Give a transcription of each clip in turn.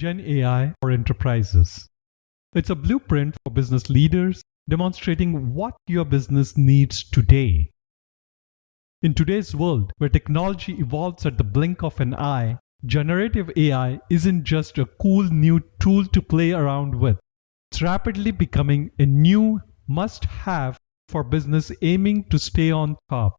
GenAI for enterprises. It's a blueprint for business leaders demonstrating what your business needs today. In today's world, where technology evolves at the blink of an eye, generative AI isn't just a cool new tool to play around with. It's rapidly becoming a new must-have for business aiming to stay on top.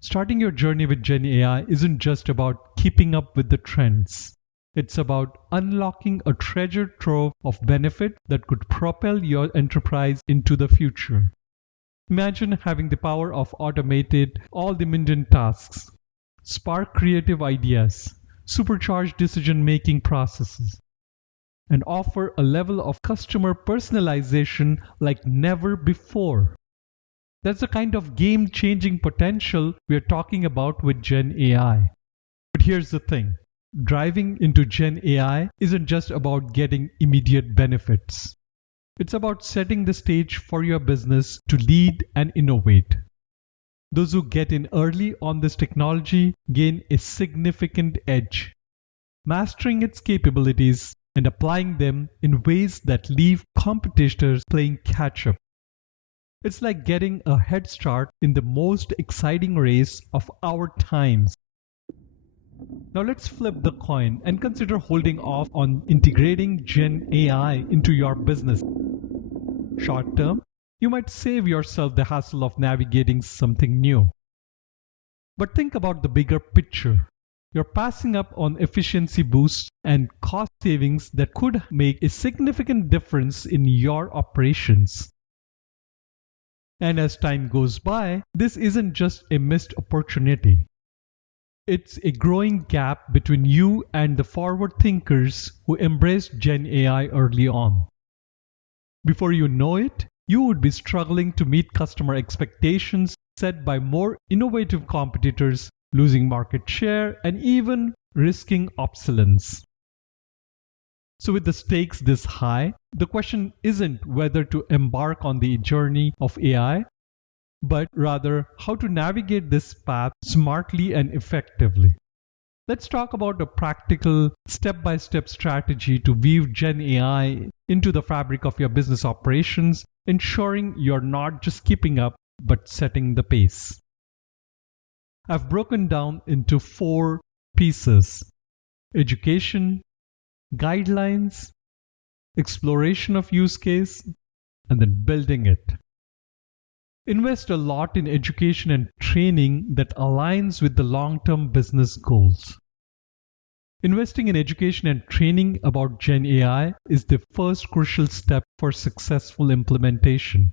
Starting your journey with GenAI isn't just about keeping up with the trends. It's about unlocking a treasure trove of benefit that could propel your enterprise into the future. Imagine having the power of automated all the mundane tasks, spark creative ideas, supercharge decision-making processes, and offer a level of customer personalization like never before. That's the kind of game-changing potential we're talking about with GenAI. But here's the thing. Driving into GenAI isn't just about getting immediate benefits. It's about setting the stage for your business to lead and innovate. Those who get in early on this technology gain a significant edge, mastering its capabilities and applying them in ways that leave competitors playing catch-up. It's like getting a head start in the most exciting race of our times. Now let's flip the coin and consider holding off on integrating GenAI into your business. Short term, you might save yourself the hassle of navigating something new. But think about the bigger picture. You're passing up on efficiency boosts and cost savings that could make a significant difference in your operations. And as time goes by, this isn't just a missed opportunity. It's a growing gap between you and the forward thinkers who embraced GenAI early on. Before you know it, you would be struggling to meet customer expectations set by more innovative competitors, losing market share, and even risking obsolescence. So with the stakes this high, the question isn't whether to embark on the journey of AI, but rather how to navigate this path smartly and effectively. Let's talk about a practical step-by-step strategy to weave GenAI into the fabric of your business operations, ensuring you're not just keeping up, but setting the pace. I've broken down into 4 pieces: education, guidelines, exploration of use case, and then building it. Invest a lot in education and training that aligns with the long-term business goals. Investing in education and training about GenAI is the first crucial step for successful implementation.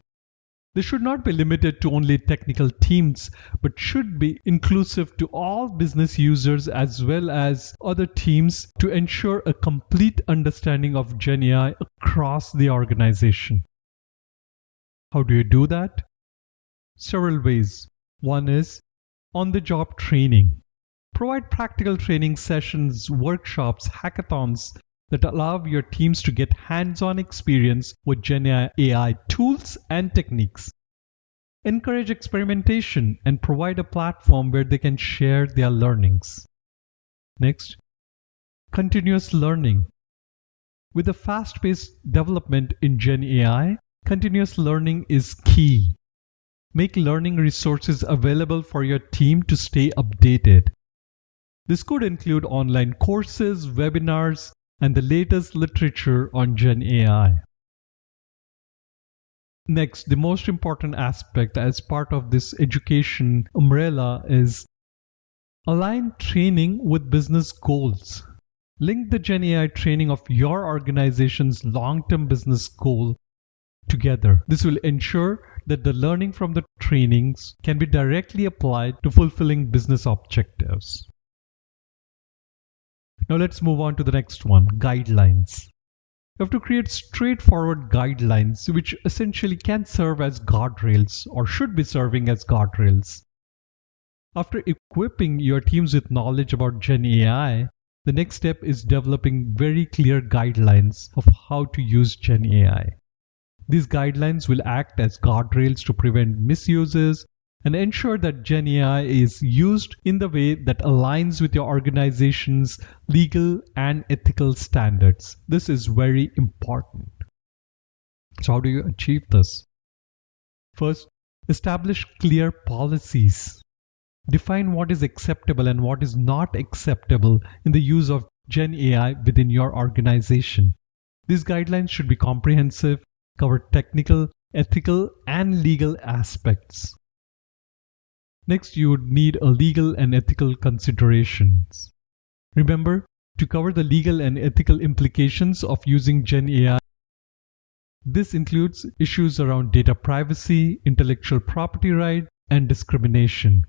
This should not be limited to only technical teams, but should be inclusive to all business users as well as other teams to ensure a complete understanding of GenAI across the organization. How do you do that? Several ways. One is on-the-job training. Provide practical training sessions, workshops, hackathons that allow your teams to get hands-on experience with GenAI tools and techniques. Encourage experimentation and provide a platform where they can share their learnings. Next, continuous learning. With the fast-paced development in GenAI, continuous learning is key. Make learning resources available for your team to stay updated. This could include online courses, webinars, and the latest literature on GenAI. Next, the most important aspect as part of this education umbrella is align training with business goals. Link the GenAI training of your organization's long-term business goal together. This will ensure that the learning from the trainings can be directly applied to fulfilling business objectives. Now let's move on to the next one, guidelines. You have to create straightforward guidelines which essentially can serve as guardrails or should be serving as guardrails. After equipping your teams with knowledge about GenAI, the next step is developing very clear guidelines of how to use GenAI. These guidelines will act as guardrails to prevent misuses, and ensure that GenAI is used in the way that aligns with your organization's legal and ethical standards. This is very important. So how do you achieve this? First, establish clear policies. Define what is acceptable and what is not acceptable in the use of GenAI within your organization. These guidelines should be comprehensive, cover technical, ethical, and legal aspects. Next, you would need a legal and ethical considerations. Remember to cover the legal and ethical implications of using GenAI. This includes issues around data privacy, intellectual property rights, and discrimination.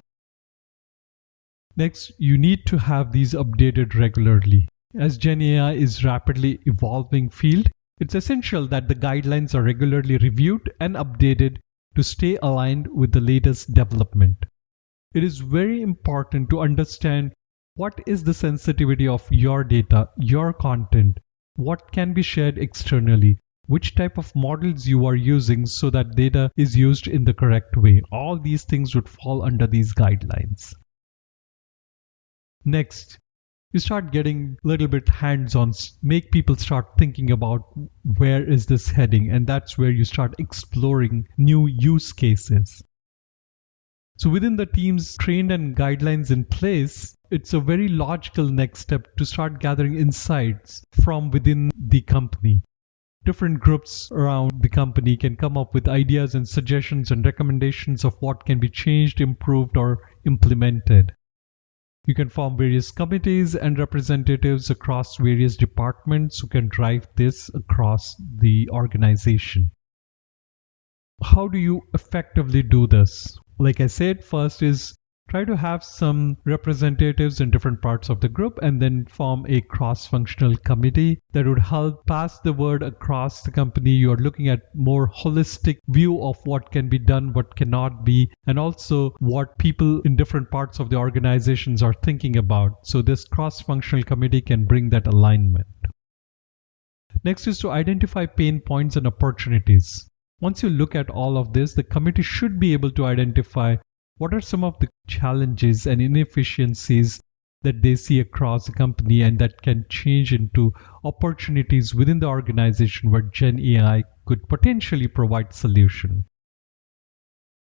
Next, you need to have these updated regularly. As GenAI is a rapidly evolving field, it's essential that the guidelines are regularly reviewed and updated to stay aligned with the latest development. It is very important to understand what is the sensitivity of your data, your content, what can be shared externally, which type of models you are using so that data is used in the correct way. All these things would fall under these guidelines. Next, you start getting a little bit hands-on, make people start thinking about where is this heading, and that's where you start exploring new use cases. So within the teams trained and guidelines in place, it's a very logical next step to start gathering insights from within the company. Different groups around the company can come up with ideas and suggestions and recommendations of what can be changed, improved, or implemented. You can form various committees and representatives across various departments who can drive this across the organization. How do you effectively do this? Like I said, first is try to have some representatives in different parts of the group and then form a cross-functional committee that would help pass the word across the company. You're looking at more holistic view of what can be done, what cannot be, and also what people in different parts of the organizations are thinking about. So this cross-functional committee can bring that alignment. Next is to identify pain points and opportunities. Once you look at all of this, the committee should be able to identify what are some of the challenges and inefficiencies that they see across the company and that can change into opportunities within the organization where GenAI could potentially provide solution.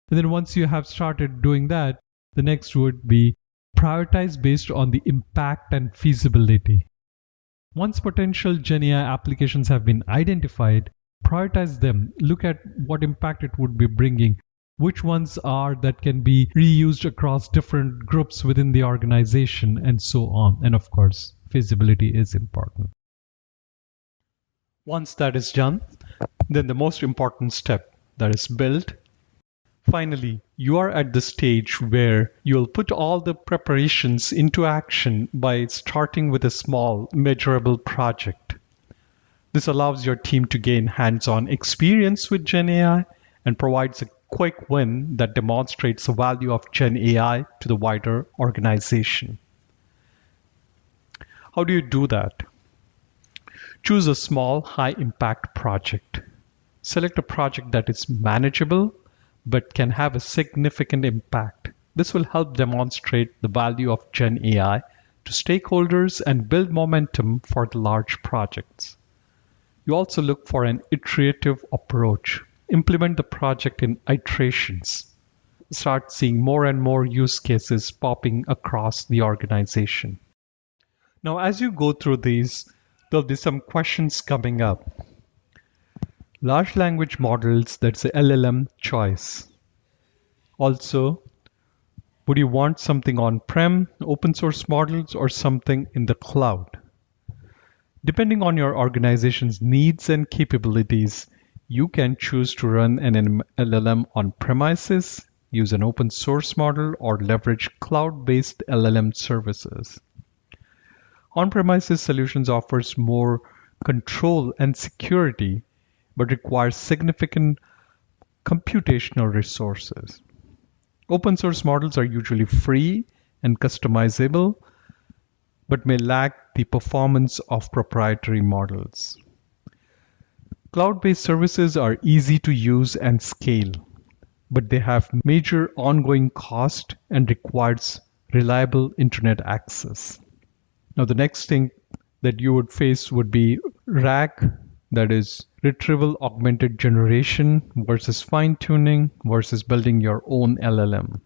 And then once you have started doing that, the next would be prioritize based on the impact and feasibility. Once potential GenAI applications have been identified, prioritize them, look at what impact it would be bringing, which ones are that can be reused across different groups within the organization, and so on. And of course, feasibility is important. Once that is done, then the most important step, that is build. Finally, you are at the stage where you'll put all the preparations into action by starting with a small, measurable project. This allows your team to gain hands-on experience with GenAI and provides a quick win that demonstrates the value of GenAI to the wider organization. How do you do that? Choose a small, high-impact project. Select a project that is manageable but can have a significant impact. This will help demonstrate the value of GenAI to stakeholders and build momentum for the large projects. You also look for an iterative approach. Implement the project in iterations. Start seeing more and more use cases popping across the organization. Now, as you go through these, there'll be some questions coming up. Large language models, that's the LLM choice. Also, would you want something on-prem, open source models, or something in the cloud? Depending on your organization's needs and capabilities, you can choose to run an LLM on premises, use an open source model, or leverage cloud-based LLM services. On-premises solutions offers more control and security, but requires significant computational resources. Open source models are usually free and customizable, but may lack the performance of proprietary models. Cloud-based services are easy to use and scale. but they have major ongoing cost and requires reliable internet access. Now, the next thing that you would face would be RAG, that is Retrieval Augmented Generation versus fine tuning versus building your own LLM.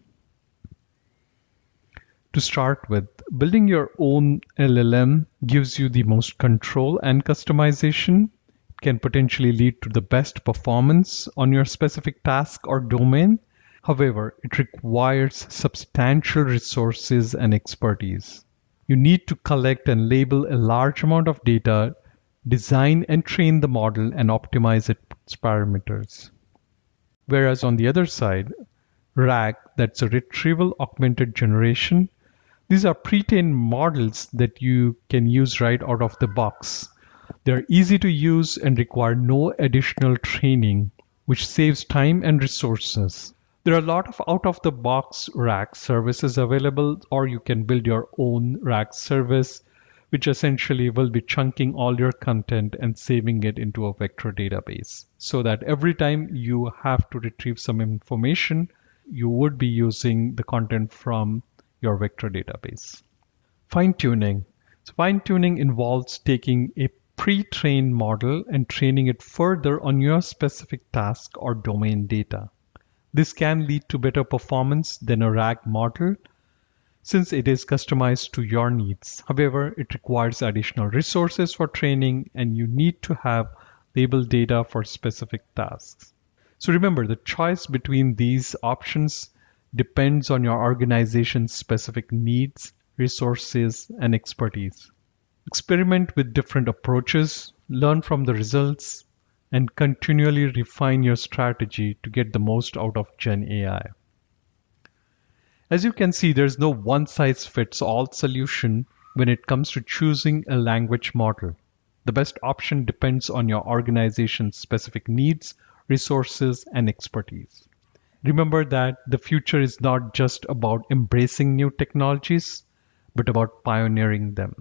To start with, building your own LLM gives you the most control and customization. It can potentially lead to the best performance on your specific task or domain. However, it requires substantial resources and expertise. You need to collect and label a large amount of data, design and train the model, and optimize its parameters. Whereas on the other side, RAG, that's a Retrieval Augmented Generation, these are pre-trained models that you can use right out of the box. They're easy to use and require no additional training, which saves time and resources. There are a lot of out-of-the-box RAG services available, or you can build your own RAG service, which essentially will be chunking all your content and saving it into a vector database, so that every time you have to retrieve some information, you would be using the content from your vector database. Fine-tuning. So fine-tuning involves taking a pre-trained model and training it further on your specific task or domain data. This can lead to better performance than a RAG model since it is customized to your needs. However, it requires additional resources for training and you need to have labeled data for specific tasks. So remember, the choice between these options depends on your organization's specific needs, resources, and expertise. Experiment with different approaches, learn from the results, and continually refine your strategy to get the most out of GenAI. As you can see, there's no one-size-fits-all solution when it comes to choosing a language model. The best option depends on your organization's specific needs, resources, and expertise. Remember that the future is not just about embracing new technologies, but about pioneering them.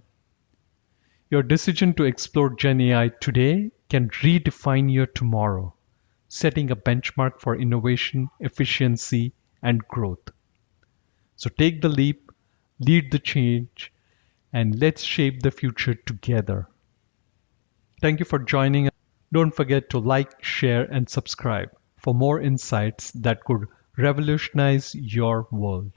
Your decision to explore GenAI today can redefine your tomorrow, setting a benchmark for innovation, efficiency, and growth. So take the leap, lead the change, and let's shape the future together. Thank you for joining us. Don't forget to like, share, and subscribe for more insights that could revolutionize your world.